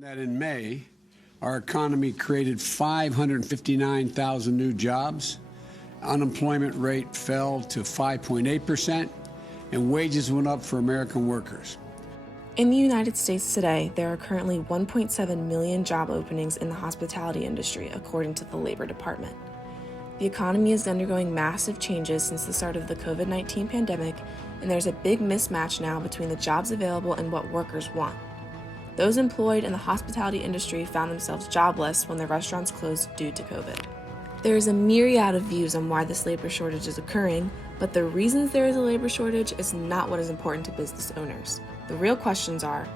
That in May, our economy created 559,000 new jobs, unemployment rate fell to 5.8%, and wages went up for American workers. In the United States today, there are currently 1.7 million job openings in the hospitality industry, according to the Labor Department. The economy is undergoing massive changes since the start of the COVID-19 pandemic, and there's a big mismatch now between the jobs available and what workers want. Those employed in the hospitality industry found themselves jobless when their restaurants closed due to COVID. There is a myriad of views on why this labor shortage is occurring, but the reasons there is a labor shortage is not what is important to business owners. The real questions are,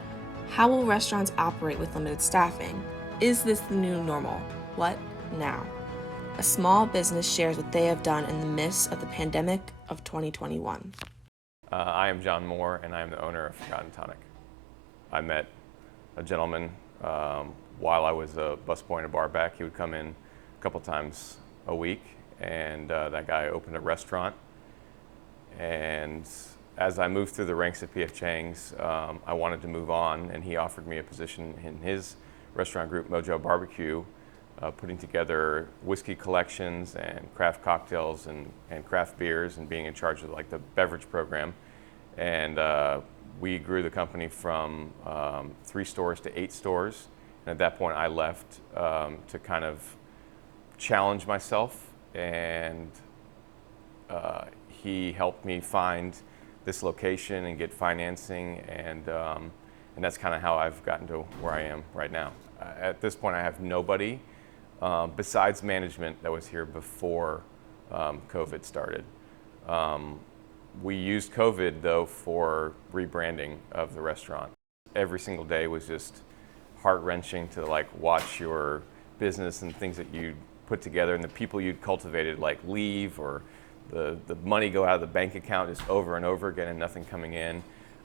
how will restaurants operate with limited staffing? Is this the new normal? What now? A small business shares what they have done in the midst of the pandemic of 2021. I am John Moore, and I am the owner of Forgotten Tonic. I met a gentleman while I was a busboy in a bar back. He would come in a couple times a week, and that guy opened a restaurant. And as I moved through the ranks at P.F. Chang's, I wanted to move on, and he offered me a position in his restaurant group, Mojo Barbecue, putting together whiskey collections and craft cocktails and craft beers, and being in charge of like the beverage program. And we grew the company from 3 stores to 8 stores. And at that point I left to kind of challenge myself, and he helped me find this location and get financing, and that's kind of how I've gotten to where I am right now. At this point I have nobody besides management that was here before COVID started. We used COVID though for rebranding of the restaurant. Every single day was just heart-wrenching to like watch your business and things that you put together and the people you'd cultivated like leave, or the money go out of the bank account just over and over again and nothing coming in.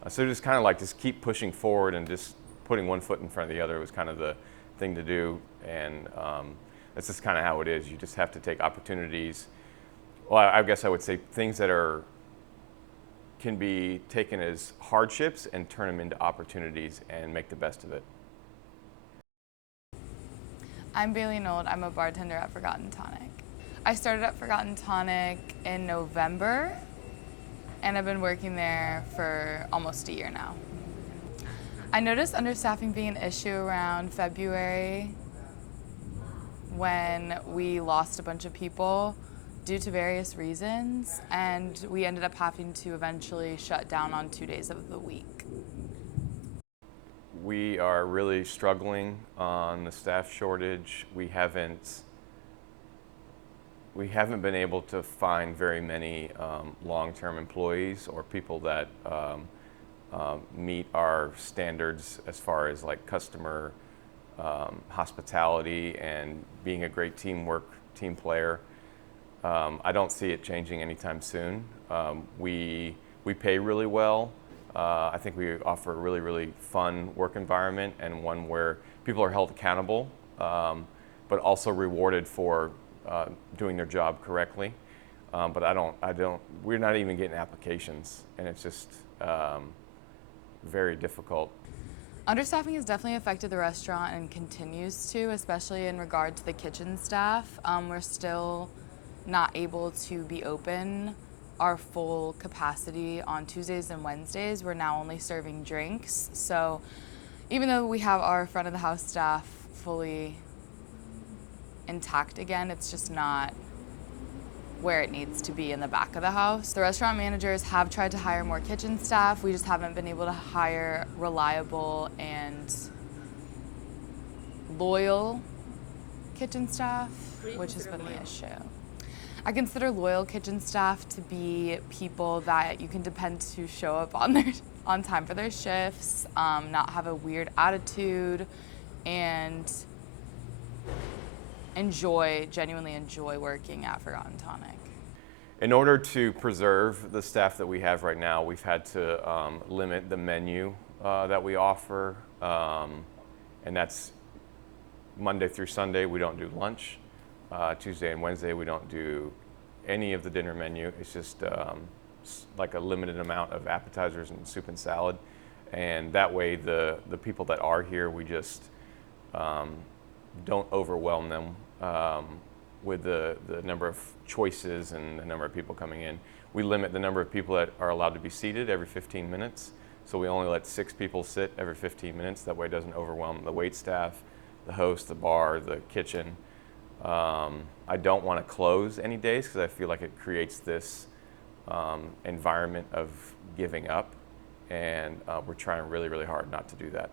So just kind of like just keep pushing forward and just putting one foot in front of the other was kind of the thing to do. And that's just kind of how it is. You just have to take opportunities. Well, I guess I would say things that can be taken as hardships and turn them into opportunities and make the best of it. I'm Bailey Nold. I'm a bartender at Forgotten Tonic. I started at Forgotten Tonic in November, and I've been working there for almost a year now. I noticed understaffing being an issue around February when we lost a bunch of people due to various reasons, and we ended up having to eventually shut down on 2 days of the week. We are really struggling on the staff shortage. We haven't been able to find very many long-term employees or people that meet our standards as far as like customer hospitality and being a great team player. I don't see it changing anytime soon. We pay really well. I think we offer a really, really fun work environment, and one where people are held accountable, but also rewarded for doing their job correctly. But we're not even getting applications, and it's just very difficult. Understaffing has definitely affected the restaurant and continues to, especially in regard to the kitchen staff. We're still not able to be open our full capacity on Tuesdays and Wednesdays. We're now only serving drinks. So even though we have our front of the house staff fully intact again, it's just not where it needs to be in the back of the house. The restaurant managers have tried to hire more kitchen staff. We just haven't been able to hire reliable and loyal kitchen staff, which has been the issue. I consider loyal kitchen staff to be people that you can depend to show up on time for their shifts, not have a weird attitude, and genuinely enjoy working at Forgotten Tonic. In order to preserve the staff that we have right now, we've had to limit the menu that we offer, and that's Monday through Sunday. We don't do lunch. Tuesday and Wednesday we don't do any of the dinner menu. It's just like a limited amount of appetizers and soup and salad, and that way the people that are here, we just don't overwhelm them with the number of choices and the number of people coming in. We limit the number of people that are allowed to be seated every 15 minutes. So we only let 6 people sit every 15 minutes. That way it doesn't overwhelm the wait staff, the host, the bar, the kitchen. I don't want to close any days because I feel like it creates this environment of giving up, and we're trying really, really hard not to do that.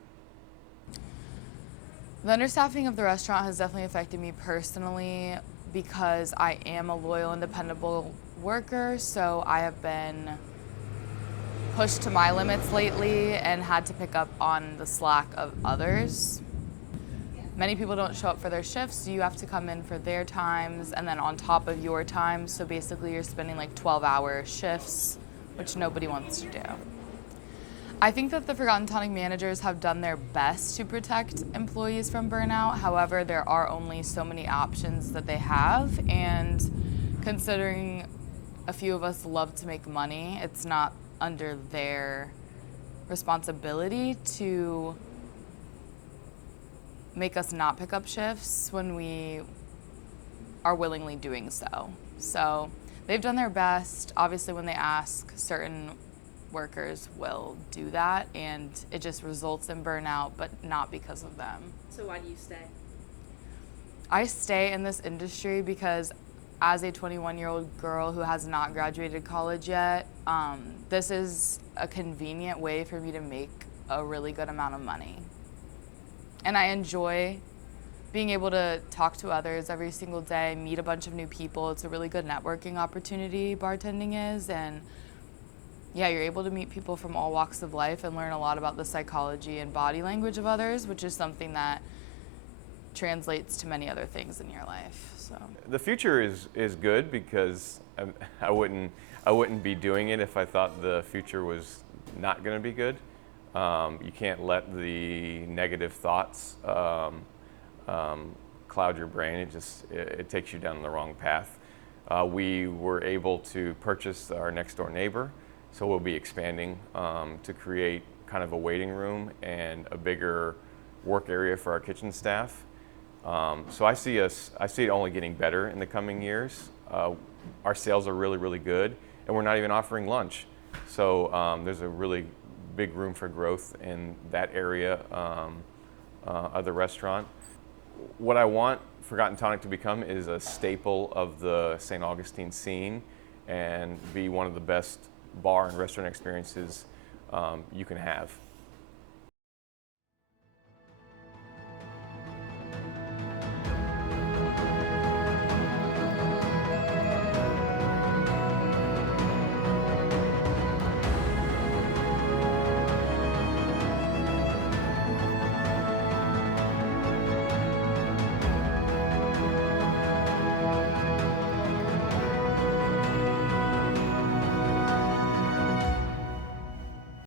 The understaffing of the restaurant has definitely affected me personally because I am a loyal and dependable worker, so I have been pushed to my limits lately and had to pick up on the slack of others. Many people don't show up for their shifts, so you have to come in for their times and then on top of your time, so basically you're spending like 12-hour shifts, which nobody wants to do. I think that the Forgotten Tonic managers have done their best to protect employees from burnout. However, there are only so many options that they have, and considering a few of us love to make money, it's not under their responsibility to make us not pick up shifts when we are willingly doing so. So they've done their best. Obviously, when they ask, certain workers will do that, and it just results in burnout, but not because of them. So why do you stay? I stay in this industry because as a 21-year-old girl who has not graduated college yet, this is a convenient way for me to make a really good amount of money. And I enjoy being able to talk to others every single day, meet a bunch of new people. It's a really good networking opportunity, bartending is, and yeah, you're able to meet people from all walks of life and learn a lot about the psychology and body language of others, which is something that translates to many other things in your life. So The future is good because I wouldn't be doing it if I thought the future was not going to be good. You can't let the negative thoughts cloud your brain. It takes you down the wrong path. We were able to purchase our next door neighbor, so we'll be expanding to create kind of a waiting room and a bigger work area for our kitchen staff. So I see it only getting better in the coming years. Our sales are really, really good, and we're not even offering lunch. So there's a really big room for growth in that area of the restaurant. What I want Forgotten Tonic to become is a staple of the St. Augustine scene and be one of the best bar and restaurant experiences you can have.